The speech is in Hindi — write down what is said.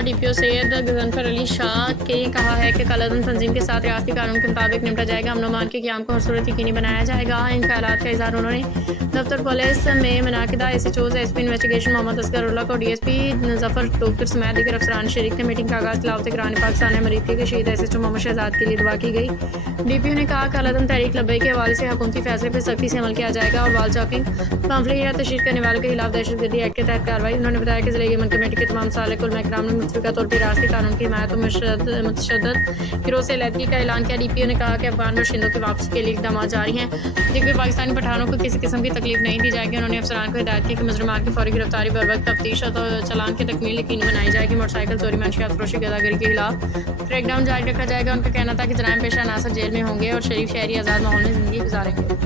DPO सैयद गजनफर अली शाह के कहा है कि कालाधन तंजीम के साथ रियासती कानून के मुताबिक निपटा जाएगा। अमन अमान के क़याम को हर सूरत यकीनी बनाया जाएगा। इन ख्यालात का इज़हार उन्होंने दफ्तर पुलिस में मुनाकिदा SHOs SP इन्वेस्टिगेशन मोहम्मद असगरुल्लाह को DSP जफर टोकर समेत दीगर अफसरान शरीक थे। मीटिंग का आगाज़ तिलावत कुरान पाकिस्तान अमरीकी के शहीद SHO मोहम्मद शहजाद के लिए दुआ की गई। DPO ने कहा कालाधन तहरीक लब्बई के हवाले से हुकूमती फैसले पर सख्ती से अमल किया जाएगा और वाल चौकिंग पम्फलेट या तशरीह करने वालों के खिलाफ दहशतगर्दी एक्ट के तहत कार्रवाई। उन्होंने बताया कि ज़िले यमन कमेटी के तमाम सालिक उलमा इकराम ने मुतफ़िका तौर पर राष्ट्रीय कानून की हिमायत और मुतशद्दद गिरोह से अलहदगी का ऐलान किया। DPO ने कहा कि अफगान बाशिंदों की वापसी के लिए इक़दाम जारी हैं, जिनमें पाकिस्तानी पठानों को किसी किस्म की तकलीफ नहीं दी जाएगी। उन्होंने अफसरान को हिदायत की कि मुजरिमान की फौरी गिरफ्तारी, बर वक्त तफ्तीश और चालान की तकमील यकीनी बनाई जाएगी। मोटरसाइकिल चोरी, मंशियात फरोशी, गदागरी के खिलाफ क्रैकडाउन जारी रखा जाएगा। उनका कहना था कि जराइम पेशा अनासर जेल में होंगे और शरीफ शहरी आज़ाद माहौल में ज़िंदगी गुजारेंगे।